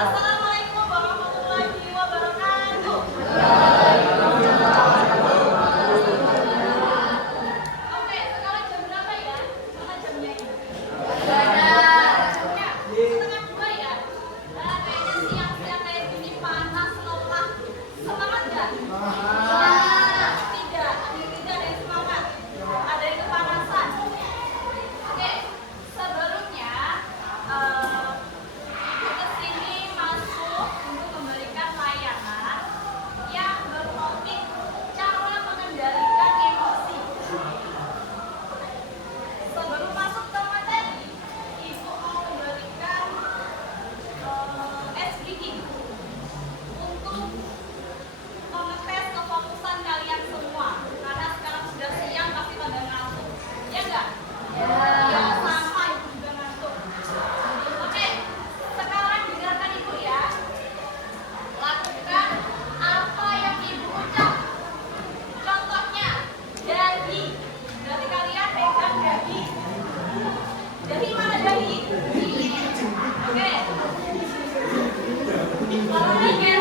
Assalamualaikum warahmatullahi wabarakatuh. Oke, sekarang jam berapa ya? Mana jamnya ini? Ya, setengah dua ya. Nah, kayaknya siang-siang kayak gini panas, lelah. Semangat nggak? Tidak, tidak ada yang semangat. Ada yang kepanasan. Oke, sebelumnya Ibu kesini masuk untuk memberikan layanan yang bertopik cara mengendalikan emosi. Sebelum masuk ke materi, Ibu mau memberikan SGD untuk mengetes kefokusan kalian semua. Karena sekarang sudah siang pasti pada ngantuk. Ya enggak? Ya, sama Ibu juga ngantuk. Oke, sekarang dengarkan Ibu ya. Lakukan apa yang Ibu ucap. Contohnya, dahi. Berarti kalian pegang dahi. Dahi mana dahi? Oke. Perhatikan.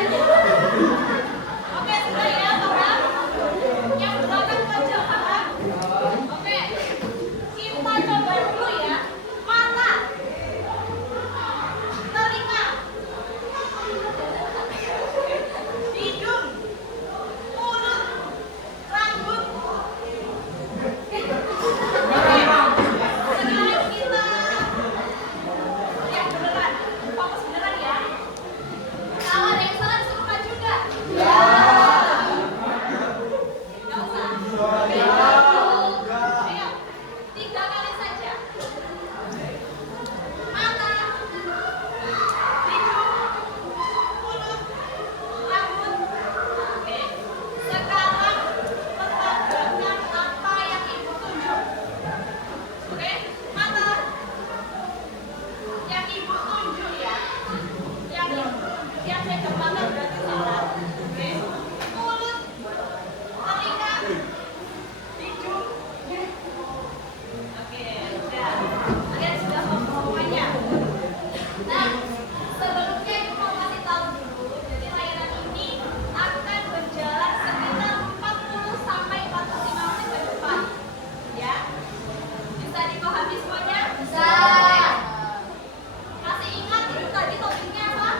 Oke, sudah ya, paham? Yang belakang wajah paham? Oke. Kita coba dulu ya. Mata, telinga, hidung, mulut, rambut. Sekarang kita yang beneran, fokus beneran ya. Kalau ada yang salah disuruh maju nggak? Nggak usah. Oke, ayo, 3 kali saja. Mata, hidung, mulut, rambut. Oke. Sekarang perhatikan apa yang Ibu tunjuk. Oke, mata. Yang Ibu tunjuk ya. Yang saya kembangkan berarti salah. Oke. Mulut, telinga, hidung. Oke, sudah. Kalian sudah semuanya. Nah, sebelumnya Ibu mau kasih tahu dulu. Jadi layanan ini akan berjalan sekitar 40 sampai 45 menit ke depan. Ya. Bisa dipahami semuanya? Bisa. Masih ingat itu tadi topiknya apa?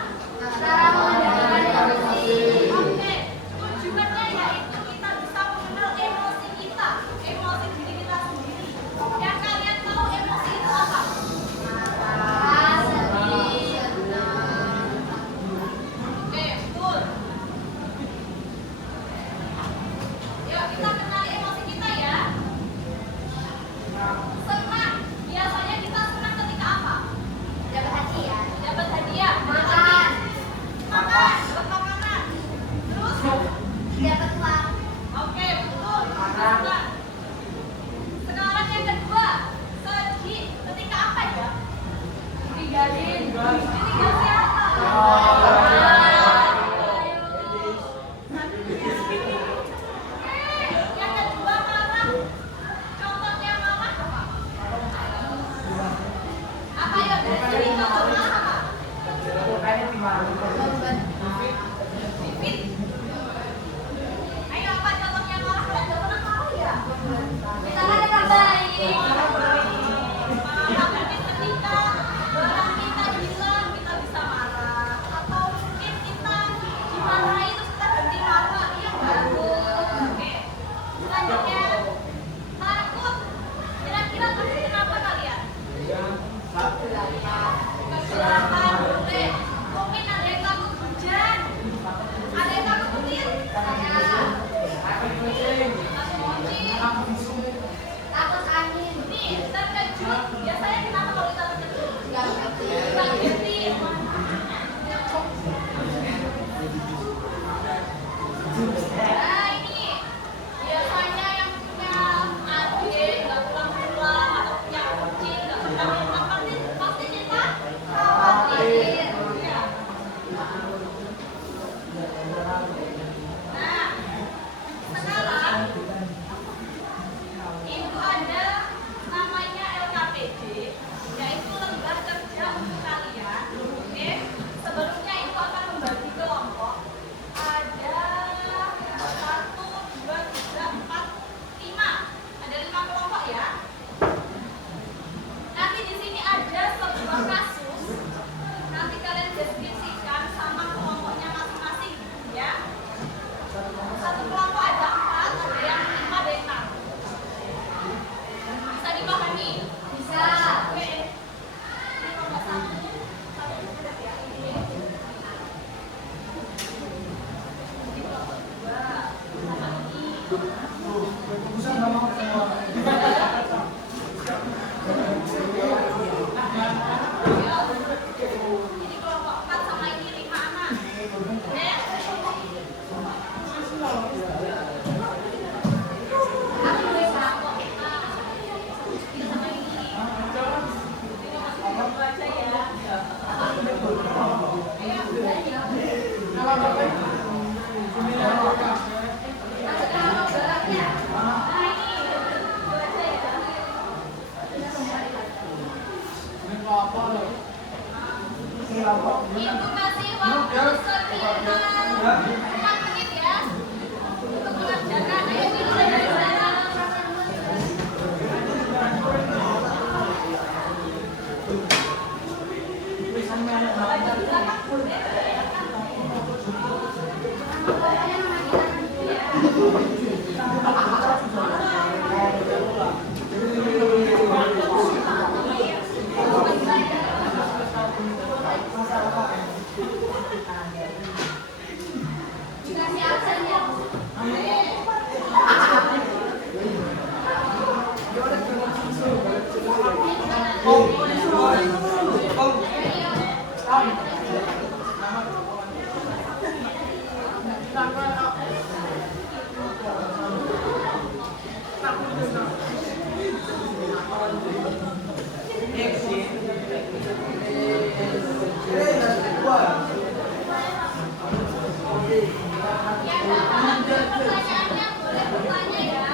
Oke, tujuannya yaitu kita bisa mengenal emosi kita, emosi diri kita sendiri. Yang kalian tahu emosi itu apa? Oke, betul. Yuk kita kenali emosi kita ya. Senang, biasanya kita senang ketika apa? Dapat hadiah. Dapat hadiah. Makan. Makan. Dapat makanan. Terus? Dapat uang. Oke, betul. Senang. Sekarang yang kedua, sedih. Ketika apa ya? Ditinggalin. Ditinggal siapa? Yang kedua marah. Contohnya marah apa? Apa ya? Dari sini contoh marah apa? Pipit. Ayo apa contohnya marah? Kalian nggak pernah marah ya? Misalnya kita baik. Marah mungkin ketika barang kita hilang kita bisa marah. Atau mungkin kita dimarahi terus kita berhenti marah. Iya nggak? Oke. Selanjutnya takut. Kira-kira takut kenapa kalian? Kecelakaan boleh. Mungkin ada yang takut hujan. Ada yang takut petir. Takut kucing. Takut angin. Nih, terkejut. Biasanya kenapa kalau kita terkejut? Nggak ngerti. Nah ini biasanya yang punya adik nggak pulang-pulang atau punya kucing nggak pulang-pulang pasti kita khawatir. Ya. Nah, sekarang Ibu ada namanya LKPD, yaitu Ibu kasih waktu sekitar 4 menit ya untuk mengerjakan. Ayo bisa dari sana. Dikasih absen ya. Yang nggak ada pertanyaannya boleh bertanya ya.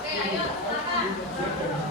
Oke, ayo silakan.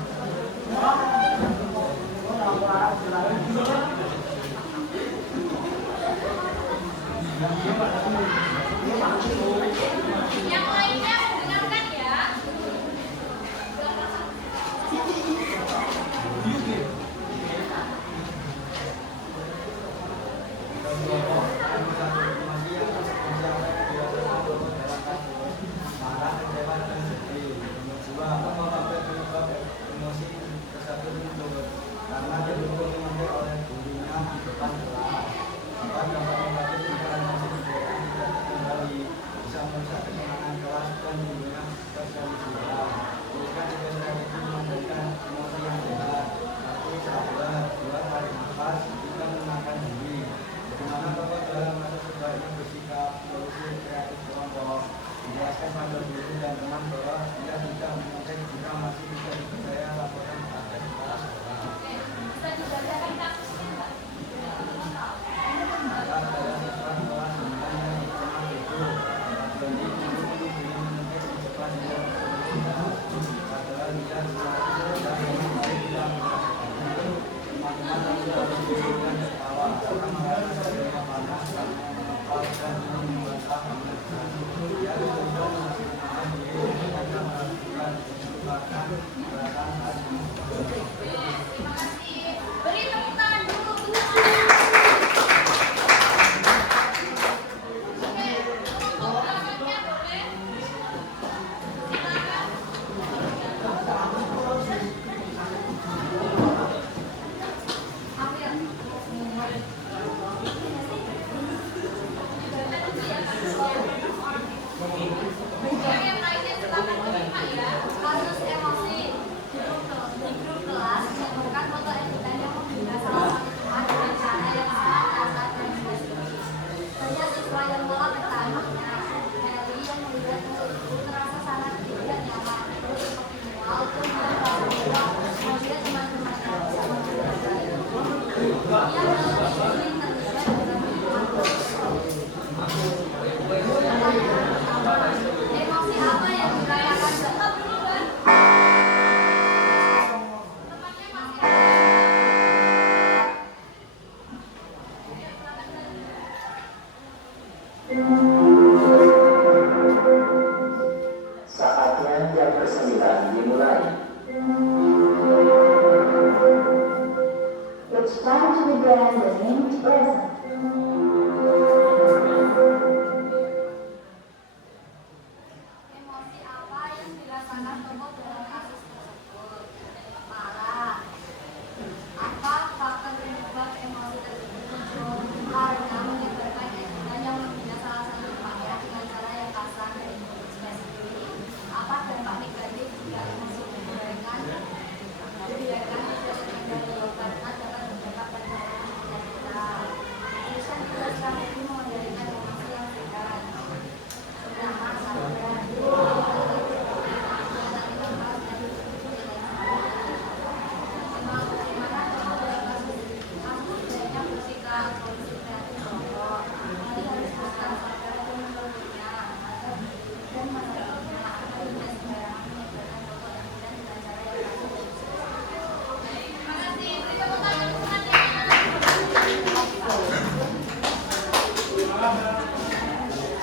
kepada guru dan teman bahwa dia tidak mungkin jika masih bisa dipercaya laporan praktek kepala sekolah. Bisa dibacakan kasusnya nggak? Maka ada siswa kelas 9 yang bernama Teguh. Jadi guru belum menulis di depan dia adalah dia dan mulai tidak teman-teman juga harus diberikan ketawa karena mereka sedang panas karena menopal dan membantah dia juga masih menahan diri karena melakukan kesempatan gerakan tadi. Terima kasih. Beri tepuk tangan dulu untuk anak. Oke, kelompok belakangnya boleh. Silakan. Yang lainnya silakan terima ya. Kasus emosi di grup kelas menemukan foto editan yang menghina salah satu teman dengan cara yang sangat kasar dan sensitif. Banyak siswa yang malah bertanya, Mary yang melihat foto itu terasa sangat tidak nyaman untuk walaupun dia merasa tidak melihat teman-temannya bersama keluarga. Ia dalam ini terlibat dalam emosi apa yang dirayakan Bapak dulu kan? Temannya masih Saatnya jam ke-9 dimulai. It's time to begin the named lesson. emosi apa yang dirasakan Tomo dalam kasus tersebut? Marah. Apa faktor penyebab emosi tersebut muncul? Karena menyebarkan editan yang menghina salah satu temannya dengan cara yang kasar dan spesifik. Apa dampak negatif jika emosi dibiarkan tidak terkendali karena dapat berdampak pada kesehatan kita. Tulisan juga strategi mengendalikan emosi yang sehat. Pertama, sabar.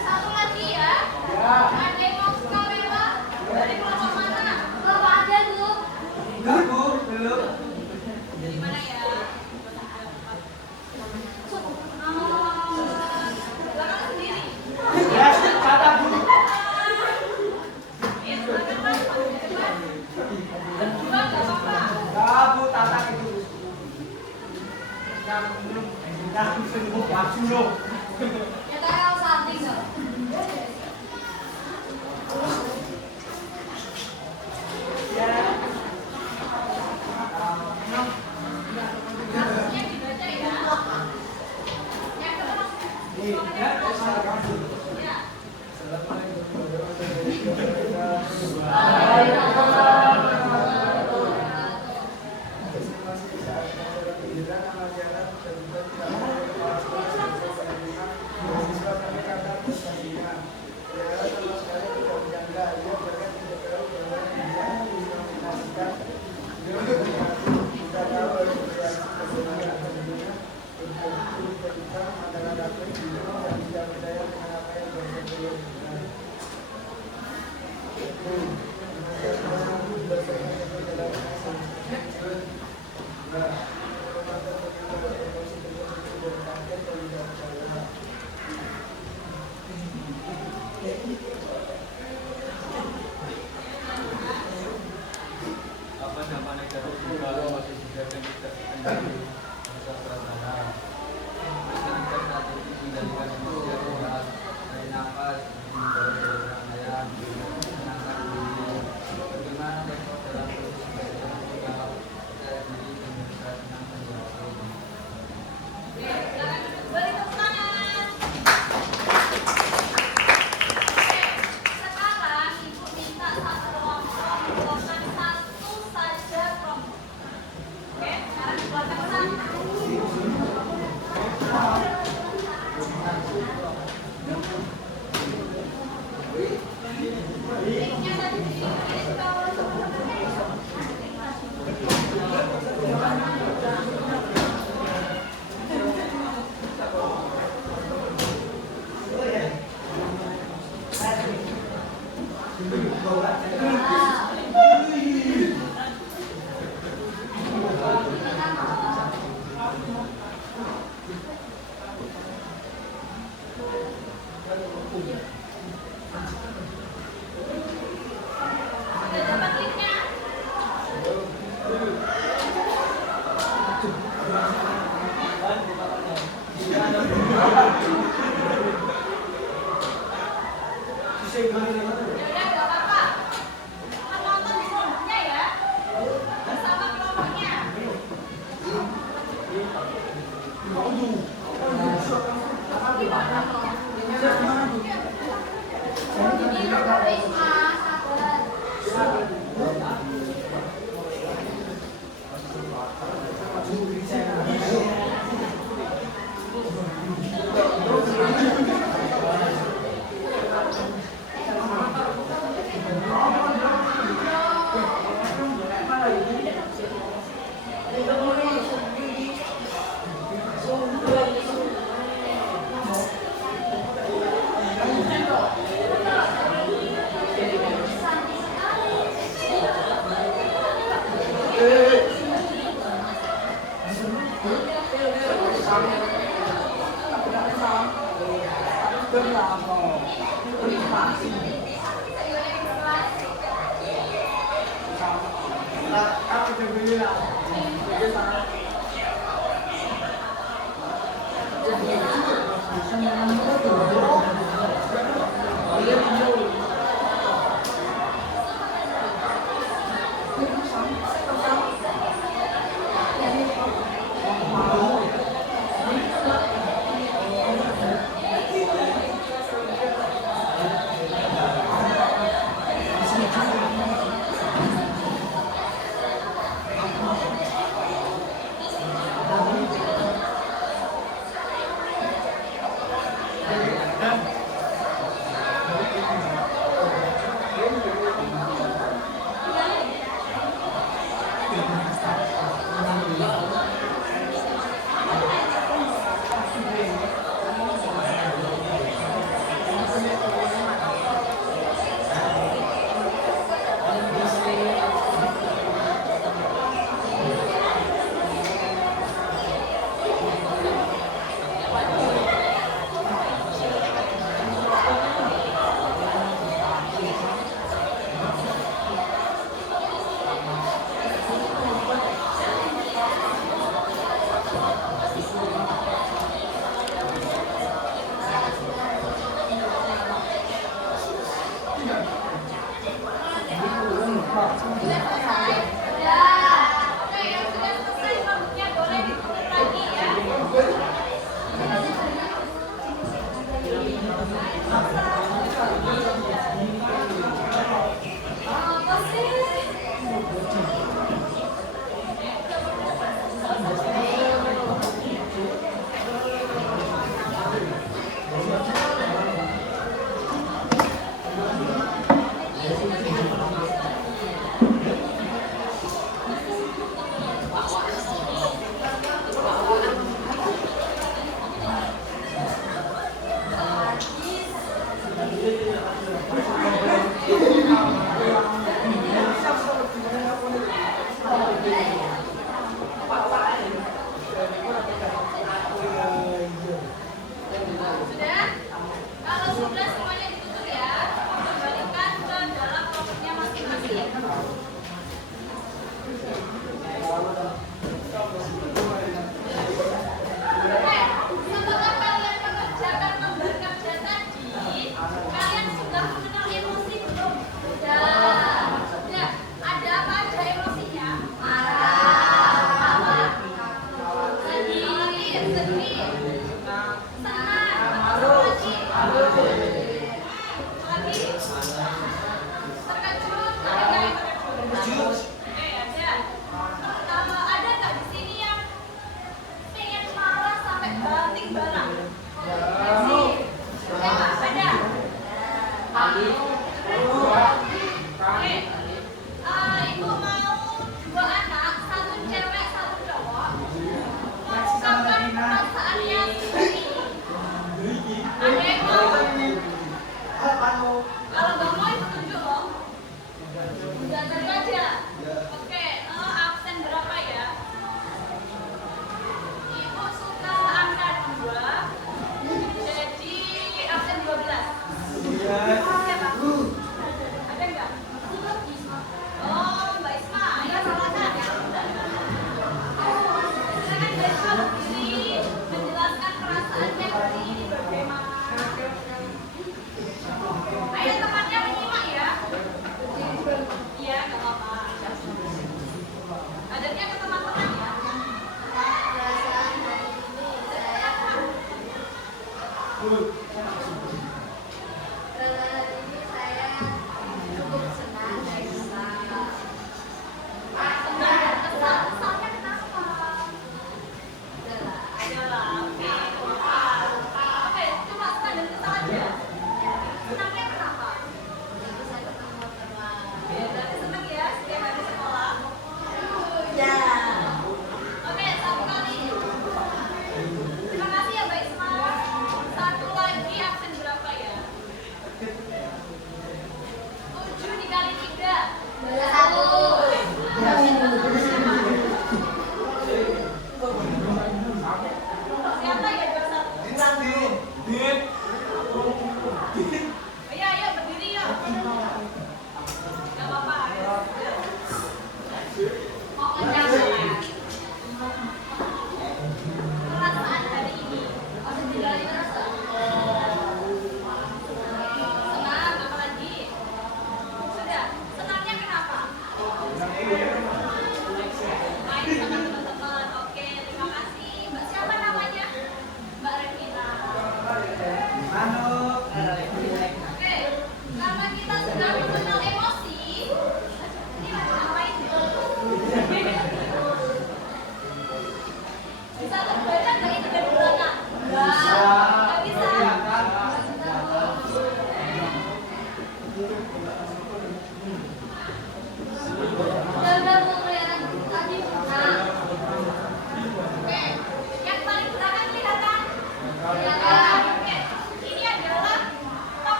Satu lagi ya. Ada yang mau suka mereka? Dari kelompok mana? Kelompok ada dulu. Enggak Bu, belum. Dari mana ya? Belakang sendiri. Ya, kata Bu. Ya, silakan Mas. Berdua nggak apa-apa. Enggak Bu, tata itu. Yang belum, yang belum baju loh. Ya taruh salting dong. Kasusnya dibaca ya. Yang kedua. Ya, silakan Bu. Ya. Apa dampak negatif jika masih dibiarkan tidak terkendali masa perasaan? Masyarakat saat ini mengendalikan emosi yang berat dari nafas, dari rangkaian, menenangkan diri, Udah dapat linknya? Ya udah, gak apa-apa. Kan nonton di kelompoknya ya. Bersama kelompoknya. Gimana? Risma, sabar.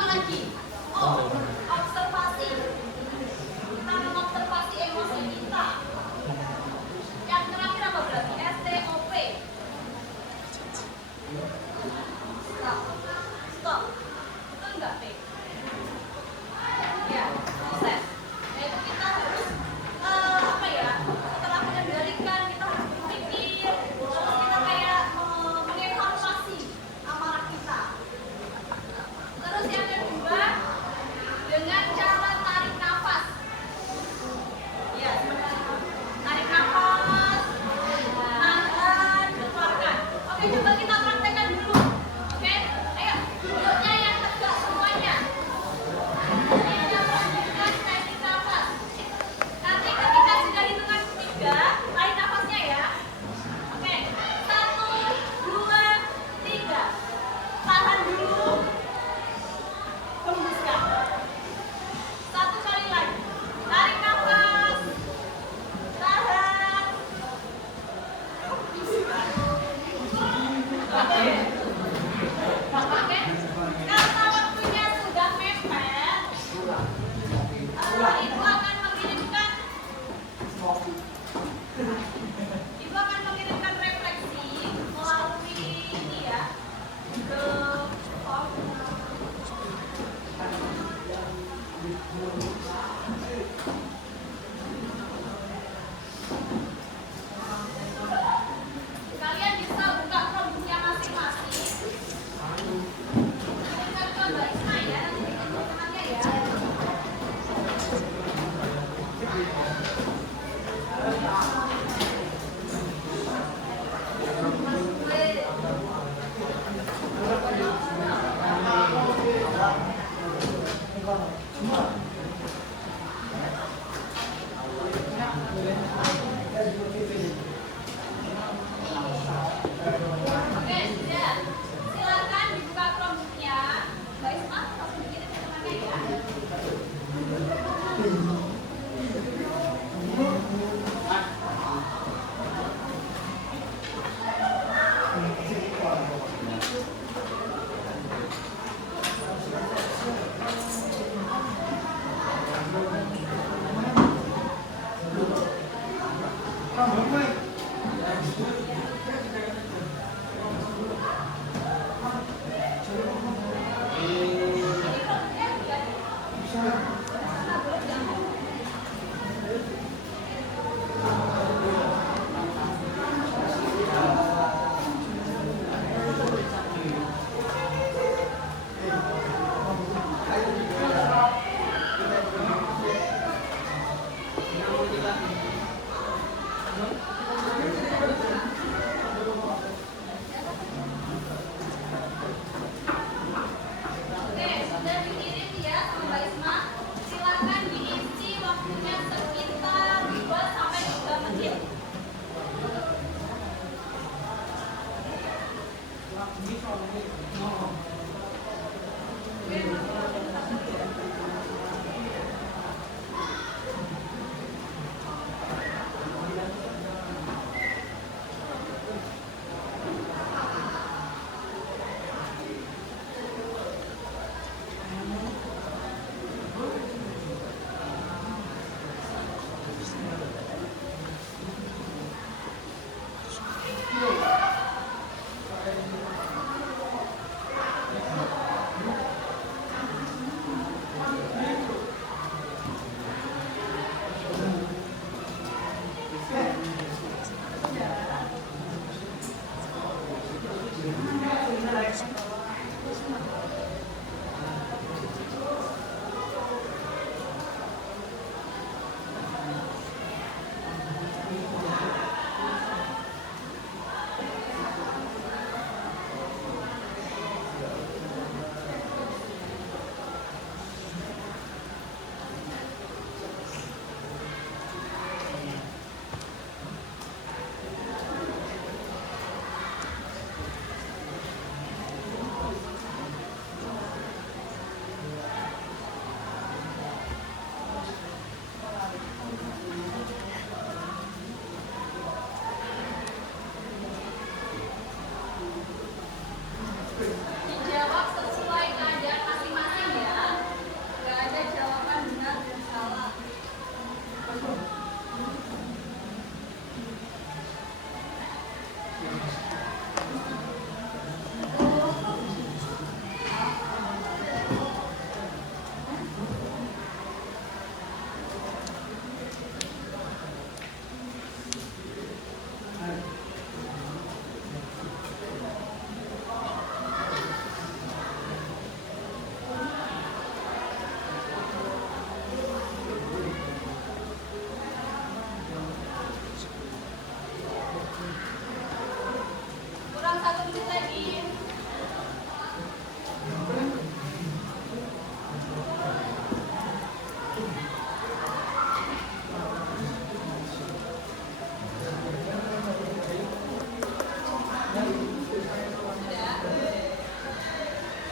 apa lagi? Oh, observasi. Kita mengobservasi emosi kita. Yang terakhir apa berarti? STOP. Stop. Stop. Betul nggak, P? Ya, proses. Yaitu kita harus apa ya? Setelah mengendalikan, kita harus berpikir, terus kita kayak mengevaluasi amarah kita. Terus yang kedua, dengan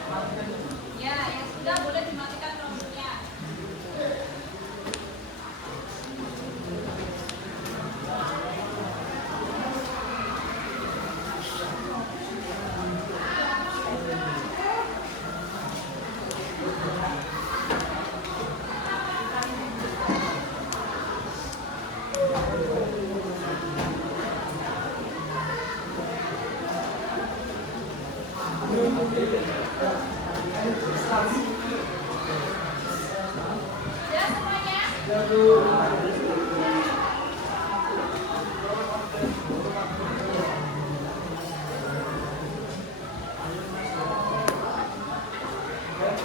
Ya, yang sudah boleh dimatikan lampunya. Ya semuanya.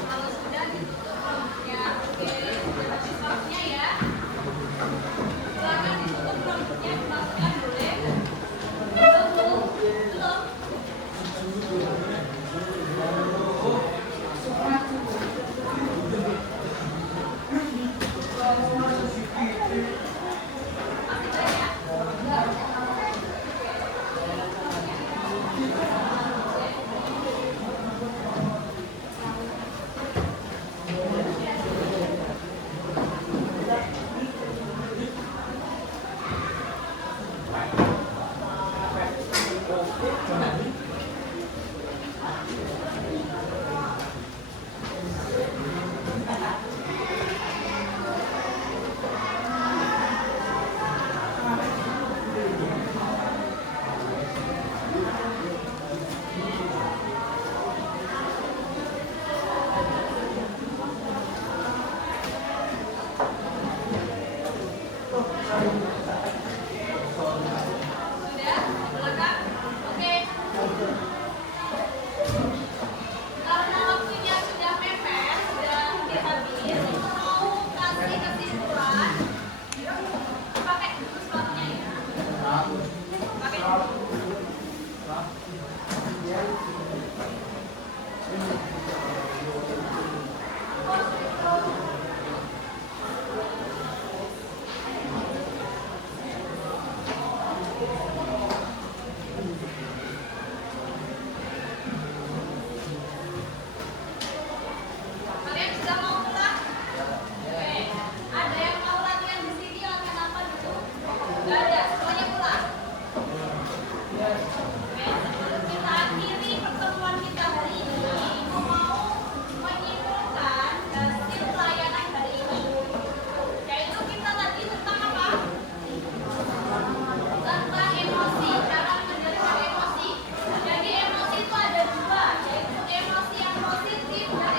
Kalau sudah ditutup lampunya. Oke, sudah habis waktunya ya. Silakan ditutup lampunya, dimasukkan boleh. Belum, belum. Masih banyak. Sudah? Silakan. Oke. Karena waktunya sudah mepet, sudah hampir habis, mau kasih kesimpulan. Pakai dulu sepatunya ya. Pakai dulu. Kalian sudah mau pulang? Oke. Ada yang mau latihan di sini latihan apa dulu? Gak ada, semuanya pulang. Oke, sebelum kita akhiri pertemuan kita hari ini, aku mau menyimpulkan hasil pelayanan hari ini. Yaitu kita tadi tentang apa? Tentang emosi, cara mengendalikan emosi. Jadi emosi itu ada dua, yaitu emosi yang positif dan